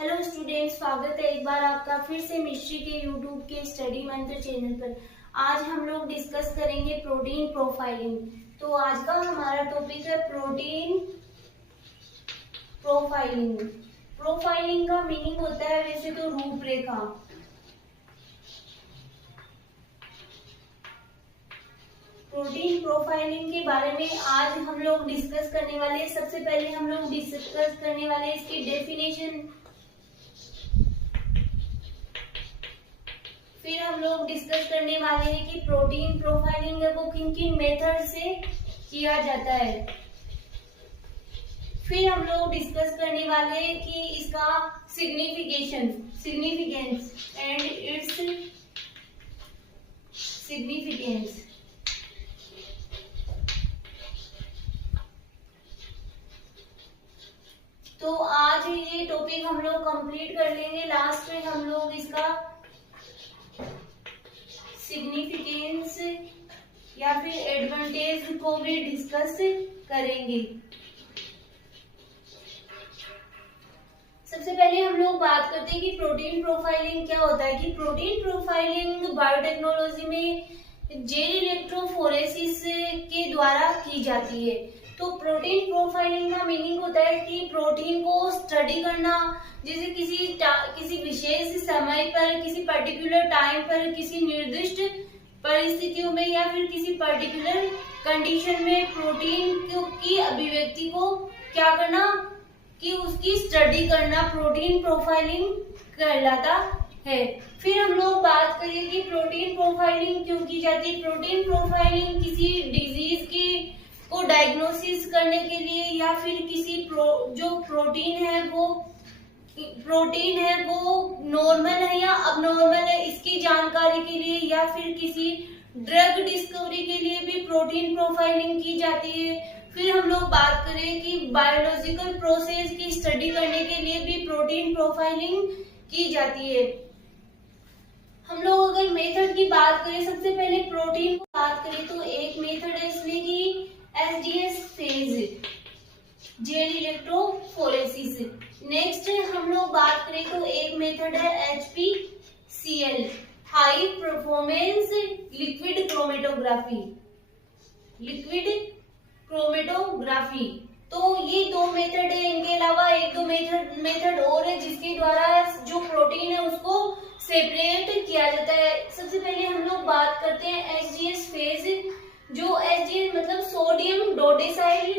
Hello students, स्वागत है एक बार आपका फिर से मिस्ट्री के यूट्यूब के स्टडी मंत्र चैनल पर। आज हम लोग डिस्कस करेंगे प्रोटीन प्रोफाइलिंग। तो आज का हमारा टॉपिक है प्रोटीन प्रोफाइलिंग। प्रोफाइलिंग का मीनिंग होता है वैसे तो रूपरेखा। प्रोटीन प्रोफाइलिंग के बारे में आज हम लोग डिस्कस करने वाले हैं। सबसे पहले हम लोग डिस्कस करने वाले हैं इसकी डेफिनेशन, फिर हम लोग डिस्कस करने वाले हैं कि प्रोटीन प्रोफाइलिंग है वो किन किन मेथड से किया जाता है। फिर हम लोग डिस्कस करने वाले हैं कि इसका सिग्निफिकेंस एंड इट्स सिग्निफिकेंस। तो आज ये टॉपिक हम लोग कंप्लीट कर लेंगे। लास्ट में हम लोग इसका सिग्निफिकेंस या फिर एडवांटेज को भी डिस्कस करेंगे। सबसे पहले हम लोग बात करते हैं कि प्रोटीन प्रोफाइलिंग क्या होता है। कि प्रोटीन प्रोफाइलिंग बायोटेक्नोलॉजी में जेल इलेक्ट्रोफोरेसिस के द्वारा की जाती है। तो प्रोटीन प्रोफाइलिंग का मीनिंग होता है कि प्रोटीन को स्टडी करना, जैसे किसी विशेष समय पर, किसी पर्टिकुलर टाइम पर, किसी निर्दिष्ट परिस्थितियों में या फिर किसी पर्टिकुलर कंडीशन में प्रोटीन की अभिव्यक्ति को क्या करना, कि उसकी स्टडी करना प्रोटीन प्रोफाइलिंग कहलाता है। फिर हम लोग बात करें कि प्रोटीन प्रोफाइलिंग क्यों की जाती है। प्रोटीन प्रोफाइलिंग किसी डिजीज की को डायग्नोसिस करने के लिए या फिर किसी जो प्रोटीन है वो नॉर्मल है या अबनॉर्मल है इसकी जानकारी के लिए, या फिर किसी ड्रग डिस्कवरी के लिए भी प्रोटीन प्रोफाइलिंग की जाती है। फिर हम लोग बात करें कि बायोलॉजिकल प्रोसेस की स्टडी करने के लिए भी प्रोटीन प्रोफाइलिंग की जाती है। हम लोग अगर मेथड की बात करें, सबसे पहले प्रोटीन की बात करें तो एक मेथड है इसमें कि SGS phase, gel electrophoresis. Next हम लोग बात करें तो एक मेथड है HPCL, high performance liquid chromatography. तो ये दो मेथड है। इनके अलावा एक दो मेथड और है जिसके द्वारा जो प्रोटीन है उसको सेपरेट किया जाता है। सबसे पहले हम लोग बात करते हैं SGS फेज। जो SGS मतलब sodium dodecyl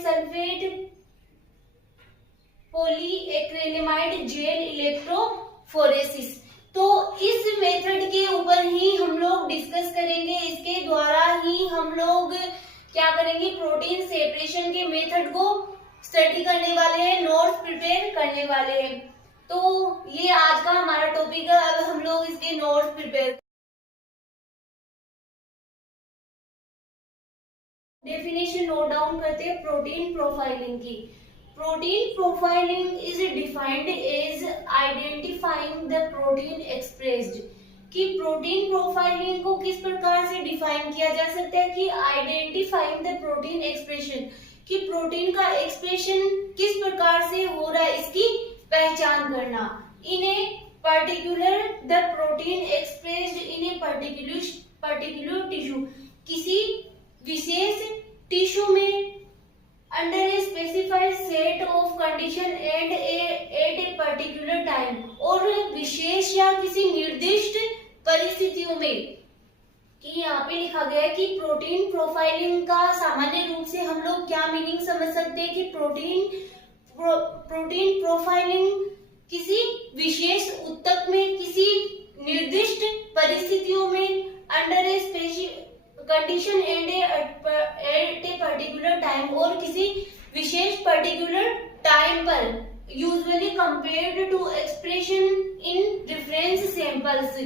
sulphate polyacrylamide gel electrophoresis. तो इस मेथड के ऊपर ही हम लोग डिस्कस करेंगे। इसके द्वारा ही हम लोग क्या करेंगे, प्रोटीन सेपरेशन के मेथड को स्टडी करने वाले हैं, नोट्स प्रिपेयर करने वाले हैं। तो ये आज का हमारा टॉपिक है। अब हम लोग इसके notes prepare. Definition note down करते हैं प्रोटीन प्रोफाइलिंग की। Protein profiling is defined as identifying the protein expressed. कि प्रोटीन प्रोफाइलिंग को किस प्रकार से डिफाइन किया जा सकता है कि आइडेंटिफाइंग द प्रोटीन एक्सप्रेशन, कि प्रोटीन का एक्सप्रेशन किस प्रकार से हो रहा है इसकी पहचान करना। In a particular the protein expressed in a particular tissue, किसी विशेष टिश्यू में under a specified set of condition and at a particular time, और विशेष या किसी निर्दिष्ट परिस्थितियों में। कि यहाँ पे लिखा गया है कि प्रोटीन प्रोफाइलिंग का सामान्य रूप से हम लोग क्या मीनिंग समझ सकते हैं कि प्रोटीन प्रोफाइलिंग किसी विशेष ऊतक में किसी निर्दिष्ट परिस्थितियों में under a condition and at a particular time, और किसी विशेष पर्टिकुलर टाइम पर, usually compared to expression in reference samples.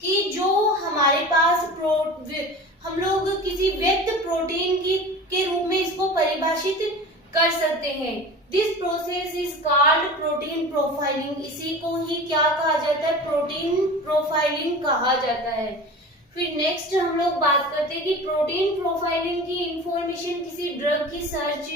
कि जो हमारे पास हम लोग किसी व्यक्त प्रोटीन के रूप में इसको परिभाषित कर सकते हैं। This process is called protein profiling. इसी को ही क्या कहा जाता है, प्रोटीन प्रोफाइलिंग कहा जाता है। फिर नेक्स्ट हम लोग बात करते हैं कि प्रोटीन प्रोफाइलिंग की इंफॉर्मेशन किसी ड्रग की सर्च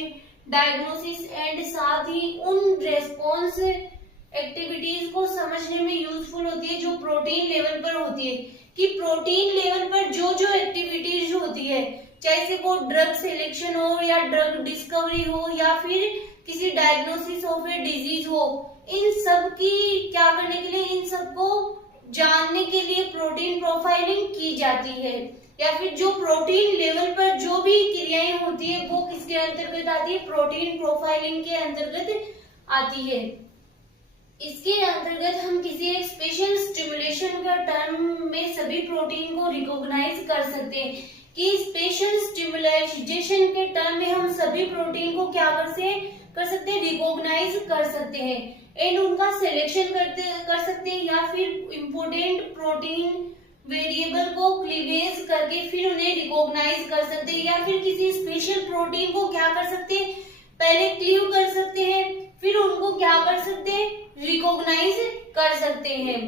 डायग्नोसिस एंड साथ ही उन रेस्पॉन्स एक्टिविटीज को समझने में यूजफुल होती है जो प्रोटीन लेवल पर होती है, कि प्रोटीन लेवल पर जो जो एक्टिविटीज होती है, चाहे से वो ड्रग सिलेक्शन हो या ड्रग डिस्कवरी हो या फिर किसी डायग्नोसिस ऑफ ए डिजीज हो, इन सब की क्या करने के लिए, इन सबको जानने के लिए प्रोटीन प्रोफाइलिंग की जाती है। या फिर जो प्रोटीन लेवल पर जो भी क्रियाएं होती है वो किसके अंतर्गत आती है, प्रोटीन प्रोफाइलिंग के अंतर्गत आती है। इसके अंतर्गत हम किसी एक स्पेशल स्टिमुलेशन का टर्म में सभी प्रोटीन को रिकॉग्नाइज कर सकते हैं, कि स्पेशल स्टिमुलेशन के टर्म में हम सभी प्रोटीन को क्या कर सकते हैं, रिकॉग्नाइज कर सकते हैं एंड उनका सिलेक्शन कर सकते हैं, या फिर इम्पोर्टेंट प्रोटीन वेरिएबल को क्लीवेज करके फिर उन्हें रिकॉग्नाइज कर सकते हैं, या फिर किसी स्पेशल प्रोटीन को क्या कर सकते हैं, पहले क्लीव कर सकते हैं फिर उनको क्या कर सकते हैं, रिकॉग्नाइज कर सकते हैं।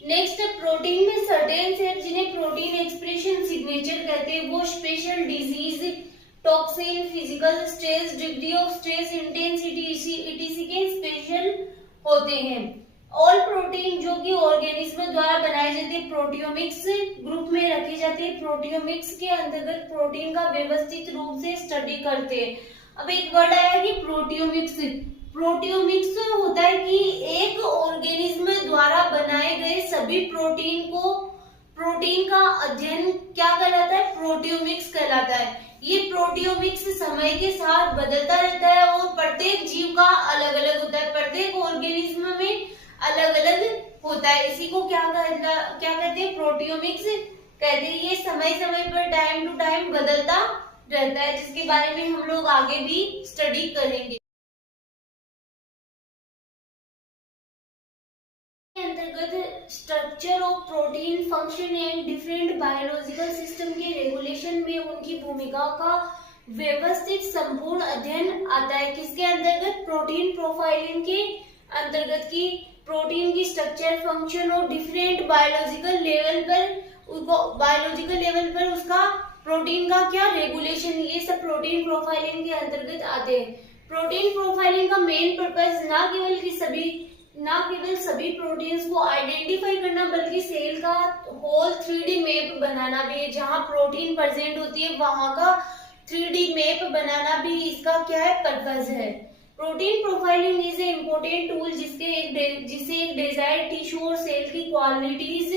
नेक्स्ट, प्रोटीन में सर्टेन सेल जिन्हें प्रोटीन एक्सप्रेशन सिग्नेचर कहते हैं, वो special disease, toxin, physical stress, degree of stress, intensity etc के स्पेशल होते हैं। ऑल प्रोटीन जो कि ऑर्गेनिज्म द्वारा बनाए जाते हैं प्रोटियोमिक्स ग्रुप में रखे जाते हैं। प्रोटियोमिक्स के अंतर्गत प्रोटीन का व्यवस्थित रूप से स्टडी करते हैं। अब एक वर्ड आया कि प्रोटियोमिक्स। प्रोटियोमिक्स होता है कि एक ऑर्गेनिज्म द्वारा बनाए गए सभी प्रोटीन का अध्ययन क्या कहलाता है, प्रोटियोमिक्स कहलाता है। ये प्रोटियोमिक्स समय के साथ बदलता रहता है और प्रत्येक जीव का अलग अलग होता है, प्रत्येक ऑर्गेनिज्म में अलग अलग होता है। इसी को क्या कहते हैं, प्रोटियोमिक्स कहते हैं। ये समय समय पर टाइम टू टाइम बदलता रहता है, जिसके बारे में हम लोग आगे भी स्टडी करेंगे। अंतर्गत structure of protein, function and different biological system के रेगुलेशन में उनकी भूमिका का व्यवस्थित संपूर्ण अध्ययन आता है। किसके अंतर्गत, प्रोटीन प्रोफाइलिंग के अंतर्गत, की प्रोटीन की स्ट्रक्चर, फंक्शन और डिफरेंट बायोलॉजिकल लेवल पर उसका प्रोटीन का क्या रेगुलेशन, ये सब प्रोटीन प्रोफाइलिंग के अंतर्गत आते हैं। प्रोटीन प्रोफाइलिंग का मेन पर्पस ना केवल सभी प्रोटीन्स को आइडेंटिफाई करना, बल्कि सेल का होल 3D मैप बनाना भी है। जहां प्रोटीन प्रेजेंट होती है वहां का 3D मैप बनाना भी इसका क्या है, पर्पस है। Protein profiling is a important tool जिससे एक डिजायर्ड टिश्यू और सेल की क्वालिटीज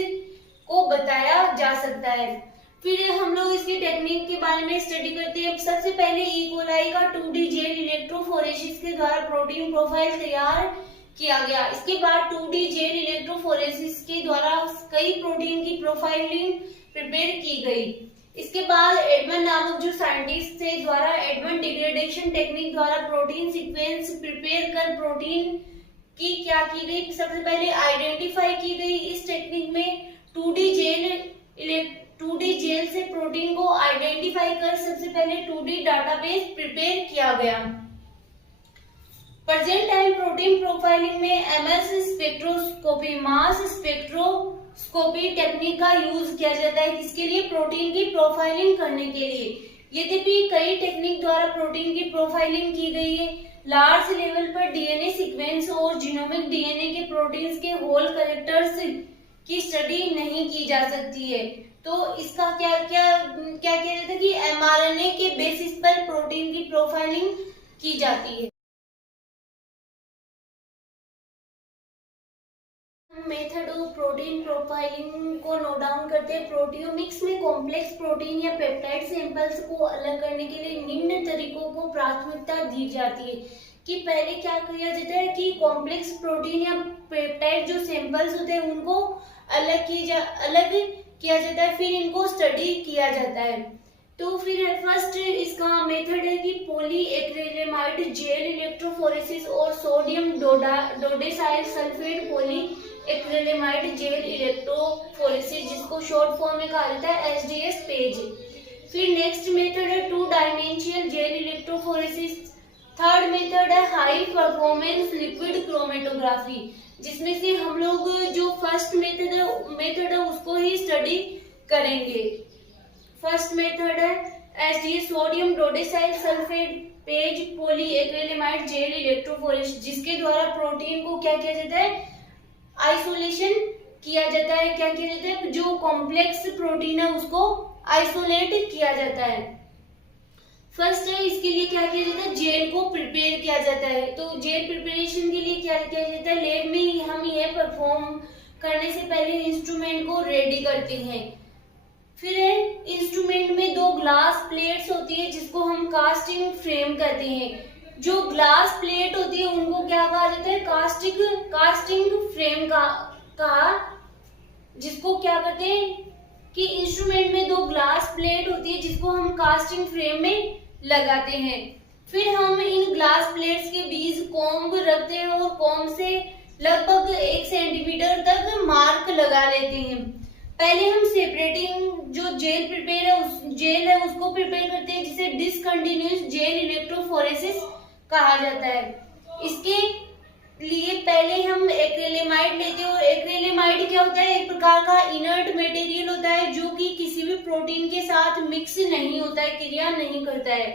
को बताया जा सकता है। फिर हम लोग इसकी टेक्निक के बारे में स्टडी करते हैं। सबसे पहले ई कोलाई का 2D जेल इलेक्ट्रोफोरेसिस के द्वारा प्रोटीन प्रोफाइल तैयार किया गया। इसके बाद 2D जेल इलेक्ट्रोफोरेसिस के द्वारा कई प्रोटीन की प्रोफाइलिंग प्रिपेयर की गई। इसके बाद एडमंड नामक जो साइंटिस्ट थे द्वारा एडमंड डिग्रेडेशन टेक्निक द्वारा प्रोटीन सीक्वेंस प्रिपेयर कर प्रोटीन की क्या की गई, सबसे पहले आइडेंटिफाई की गई। इस टेक्निक में 2D जेल से प्रोटीन को आइडेंटिफाई कर सबसे पहले 2D डाटाबेस प्रिपेयर किया गया। प्रेजेंट टाइम प्रोटीन प्रोफाइलिंग में MS spectroscopy, mass spectroscopy technique का यूज किया जाता है। किसके लिए, प्रोटीन की प्रोफाइलिंग करने के लिए। यद्यपि कई टेक्निक द्वारा प्रोटीन की प्रोफाइलिंग की गई है, लार्ज लेवल पर DNA सीक्वेंस और जीनोमिक DNA के प्रोटीन्स के होल कैरेक्टर्स की स्टडी नहीं की जा सकती है। तो इसका क्या किया जाता है कि mRNA के बेसिस पर प्रोटीन की प्रोफाइलिंग की जाती है। मेथड ऑफ प्रोटीन प्रोफाइलिंग को नोट डाउन करते हैं। प्रोटियोमिक्स में कॉम्प्लेक्स प्रोटीन या पेप्टाइड सैंपल्स को अलग करने के लिए निम्न तरीकों को प्राथमिकता दी जाती है। कि पहले क्या किया जाता है कि कॉम्प्लेक्स प्रोटीन या पेप्टाइड जो सैंपल्स होते हैं उनको अलग किया जाता है, फिर इनको स्टडी किया जाता है। तो फिर फर्स्ट इसका मेथड है कि पॉलीएक्रिलेमाइड जेल इलेक्ट्रोफोरेसिस और sodium dodecyl sulphate polyacrylamide gel electrophoresis, जिसको शॉर्ट फॉर्म में कहा जाता है SDS पेज। फिर नेक्स्ट मेथड है 2 dimensional gel electrophoresis. Third method है हाई परफॉर्मेंस लिक्विड क्रोमेटोग्राफी, जिसमें से हम लोग जो फर्स्ट मेथड है उसको ही स्टडी करेंगे। फर्स्ट मेथड है SDS sodium dodecyl sulphate PAGE polyacrylamide gel electrophoresis, जिसके द्वारा प्रोटीन को क्या किया जाता है, आइसोलेशन किया जाता है। क्या किया जाता है, जो कॉम्प्लेक्स प्रोटीन है उसको आइसोलेट किया जाता है। फर्स्ट है, इसके लिए क्या किया जाता है, जेल को प्रिपेयर किया जाता है। तो जेल प्रिपरेशन के लिए क्या किया जाता है, लैब में हम यह परफॉर्म करने से पहले इंस्ट्रूमेंट को रेडी करते हैं। फिर है, इंस्ट्रूमेंट में 2 ग्लास प्लेट्स होती है जिसको हम कास्टिंग फ्रेम कहते हैं। जो ग्लास प्लेट होती है उनको क्या कहा जाता है, कास्टिंग फ्रेम कहा, जिसको क्या कहते हैं कि इंस्ट्रूमेंट में 2 ग्लास प्लेट होती है जिसको हम कास्टिंग फ्रेम में लगाते हैं। फिर हम इन ग्लास प्लेट्स के बीच कॉम्ब रखते हैं और कॉम्ब से लगभग 1 सेंटीमीटर तक मार्क लगा लेते हैं। पहले हम सेपरेटिंग जो जेल है उसको प्रिपेयर करते हैं, जिसे डिसकंटिन्यूअस जेल इलेक्ट्रोफोरेसिस कहा जाता है। इसके लिए पहले हम एक्रिलेमाइड लेते हैं, और एक्रिलेमाइड क्या होता है, एक प्रकार का इनर्ट मटेरियल होता है जो कि किसी भी प्रोटीन के साथ मिक्स नहीं होता है, क्रिया नहीं करता है।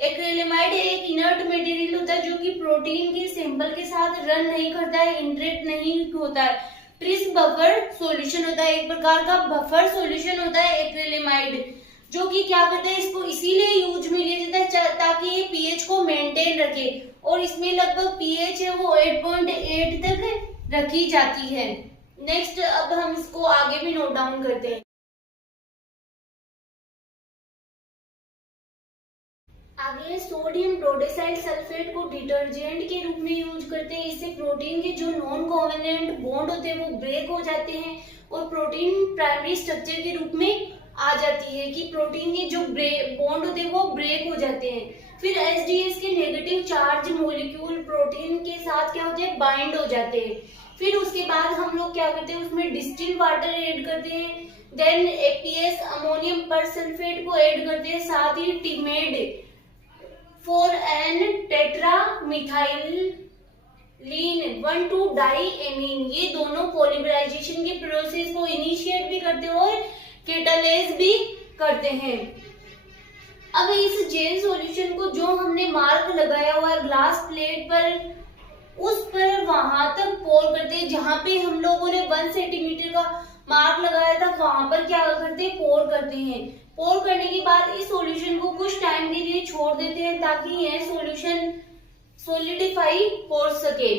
एक्रिलेमाइड एक इनर्ट मटेरियल होता है जो कि प्रोटीन के सैंपल के साथ रन नहीं करता है, इंटरेक्ट नहीं होता है। ट्रिस बफर सॉल्यूशन होता है, एक प्रकार का बफर सॉल्यूशन होता है एक्रिलेमाइड, जो कि क्या करता है, इसको इसीलिए यूज में लिया जाता है ताकि ये पीएच को मेंटेन रखे, और इसमें लगभग पीएच है वो 8.8 तक रखी जाती है। नेक्स्ट, अब हम इसको आगे भी नोट डाउन करते हैं। आगे सोडियम डोडेसाइल सल्फेट को डिटर्जेंट के रूप में यूज करते हैं। इससे प्रोटीन के जो नॉन कोवेलेंट बॉन्ड होते हैं वो ब्रेक हो जाते हैं और प्रोटीन प्राइमरी स्ट्रक्चर के रूप में आ जाती है, कि प्रोटीन के जो बॉन्ड होते हैं वो ब्रेक हो जाते हैं। फिर एसडीएस के नेगेटिव चार्ज मॉलिक्यूल प्रोटीन के साथ क्या होते हैं, बाइंड हो जाते हैं। फिर उसके बाद हम लोग क्या करते हैं, उसमें डिस्टिल वाटर ऐड करते हैं, देन एपीएस अमोनियम परसल्फेट को ऐड करते हैं, साथ ही टिमेड 4N टेट्रामिथाइलिन 1,2-डाईएमीन, ये दोनों पॉलीमराइजेशन के प्रोसेस को इनिशिएट भी करते हैं और कैटालाइज भी करते हैं। अब इस जेल सॉल्यूशन को जो हमने मार्क लगाया हुआ है ग्लास प्लेट पर, उस पर वहां तक पोर करते हैं। जहां पे हम लोगों ने 1 सेंटीमीटर का मार्क लगाया था वहां पर क्या करते हैं, पोर करते हैं। पोर करने के बाद इस सॉल्यूशन को कुछ टाइम के लिए छोड़ देते हैं ताकि यह सॉल्यूशन सॉलिडिफाई हो सके।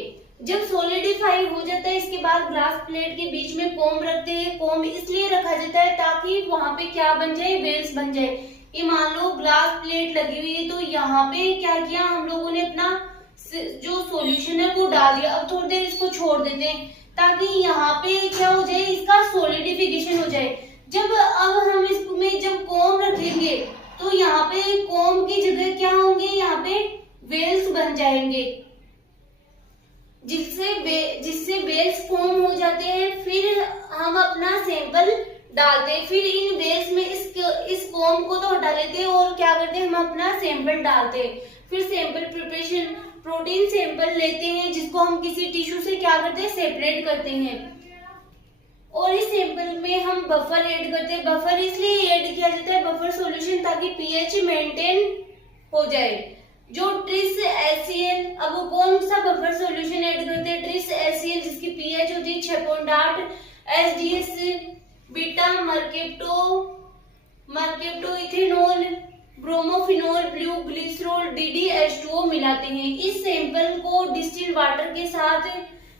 जब सॉलिडिफाई हो जाता है इसके बाद ग्लास प्लेट के बीच में कॉम्ब रखते हैं। कॉम्ब इसलिए रखा जाता है ताकि वहां पे क्या बन जाए, वेल्स बन जाए। ये मान लो ग्लास प्लेट लगी हुई है तो यहाँ पे क्या किया हम लोगों ने, अपना जो सॉल्यूशन है वो डाल दिया। अब थोड़ी देर इसको छोड़ देते हैं ताकि यहाँ पे क्या हो जाए, इसका सॉलिडिफिकेशन हो जाए। जब अब हम इसमें जब कॉम्ब रखेंगे तो यहाँ पे कॉम्ब की जगह क्या होंगे, यहाँ पे वेल्स बन जाएंगे, जिससे वेल्स फॉर्म हो जाते हैं। फिर हम अपना सैंपल डालते हैं। फिर इन वेल्स में इस कॉम्ब को तो हटा लेते हैं और क्या करते हैं, हम अपना सैंपल डालते हैं। फिर सैंपल प्रिपरेशन, प्रोटीन सैंपल लेते हैं जिसको हम किसी टिश्यू से क्या करते हैं, सेपरेट करते हैं, और इस सैंपल में हम बफर ऐड करते हैं। बफर इसलिए ऐड किया जाता है, बफर सॉल्यूशन, ताकि पीएच मेंटेन हो जाए। जो ट्रिस एसीएल, अब कौन सा बफर सॉल्यूशन ऐड करते हैं, ट्रिस एसीएल, जिसकी पीएच होती है 6.8, SDS beta mercaptoethanol bromophenol blue glycerol DDH2O मिलाते हैं। इस सैंपल को डिस्टिल वाटर के साथ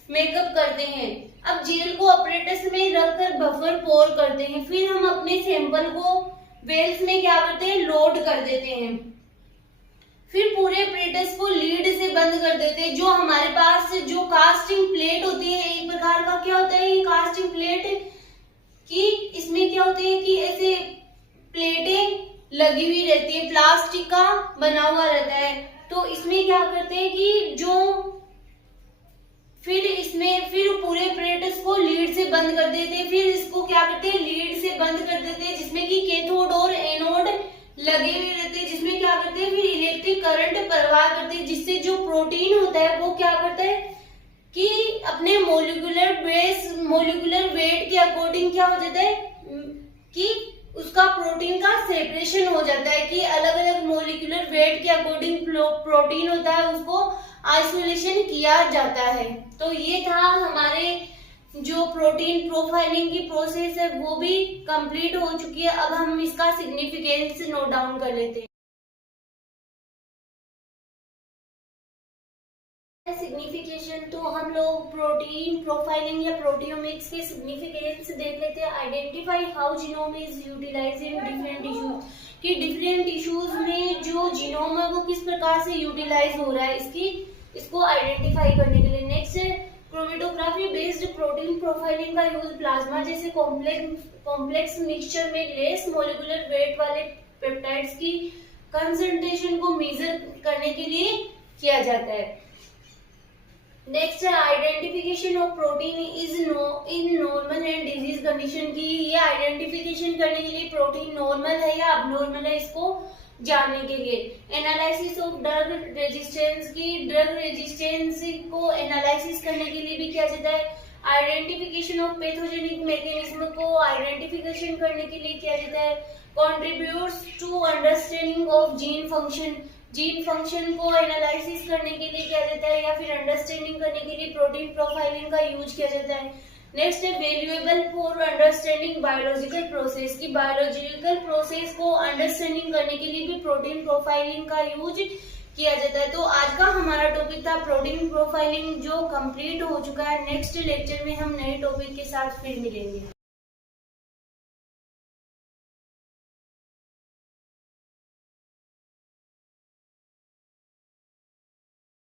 मेकअप करते हैं। अब जेल को ऑपरेटर्स में रखकर बफर पोर करते हैं। फिर हम अपने सैंपल को वेल्स में क्या करते हैं, लोड कर देते हैं। फिर पूरे ऑपरेटर्स को लीड से बंद कर देते हैं। जो हमारे पास जो कास्टिंग प्लेट होती है, एक प्रकार का क्या होता है ये कास्टिंग प्लेट, कि इसमें क्या होती है कि ऐसे प्लेटें लगी हुई रहती है, प्लास्टिक का बना हुआ रहता है। तो इसमें क्या करते हैं कि फिर पूरे ऑपरेटर्स को लीड से बंद कर देते हैं। फिर इसको क्या करते हैं, लीड से बंद कर देते हैं, जिसमें कि कैथोड और एनोड लगे हुए रहते हैं, जिसमें क्या करते हैं, फिर इलेक्ट्रिक करंट प्रवाह करते हैं, जिससे जो प्रोटीन होता है वो क्या करता है कि अपने मोलिकुलर वेट के अकॉर्डिंग क्या हो जाता है कि उसका प्रोटीन का सेपरेशन हो जाता है कि अलग अलग मोलिकुलर वेट के अकॉर्डिंग प्रोटीन होता है, उसको आइसोलेशन किया जाता है। तो ये था हमारे जो प्रोटीन प्रोफाइलिंग की प्रोसेस है वो भी कंप्लीट हो चुकी है। अब हम इसका सिग्निफिकेंस नोट डाउन कर लेते हैं। सिग्निफिकेशन तो हम लोग प्रोटीन प्रोफाइलिंग या प्रोटियोमिक्स के सिग्निफिकेंस देख लेते हैं। Identify how genome is utilised in different tissues, कि डिफरेंट टिश्यूज में जो जीनोम है वो किस प्रकार से यूटिलाइज हो रहा है, इसको आइडेंटिफाई करने के लिए। नेक्स्ट है क्रोमेटोग्राफी बेस्ड प्रोटीन प्रोफाइलिंग का यूज प्लाज्मा जैसे कॉम्प्लेक्स मिक्सचर में लेस मोलिकुलर वेट वाले पेप्टाइड्स की कंसंट्रेशन को मेजर करने के लिए किया जाता है। नेक्स्ट है identification of protein in normal and disease condition की, ये आइडेंटिफिकेशन करने के लिए प्रोटीन नॉर्मल है या अबनॉर्मल है इसको जानने के लिए। एनालिसिस ऑफ ड्रग रेजिस्टेंस की, ड्रग रेजिस्टेंस को एनालिसिस करने के लिए भी किया जाता है। आइडेंटिफिकेशन ऑफ पैथोजेनिक मैकेनिज्म को आइडेंटिफिकेशन करने के लिए किया जाता है। Contributes to understanding of gene function, gene function को एनालिसिस करने के लिए किया जाता है या फिर अंडरस्टैंडिंग करने के लिए प्रोटीन प्रोफाइलिंग का यूज किया जाता है। नेक्स्ट है valuable for understanding biological process, की बायोलॉजिकल प्रोसेस को अंडरस्टैंडिंग करने के लिए भी प्रोटीन प्रोफाइलिंग का यूज किया जाता है। तो आज का हमारा टॉपिक था प्रोटीन प्रोफाइलिंग जो कंप्लीट हो चुका है। नेक्स्ट लेक्चर में हम नए टॉपिक के साथ फिर मिलेंगे।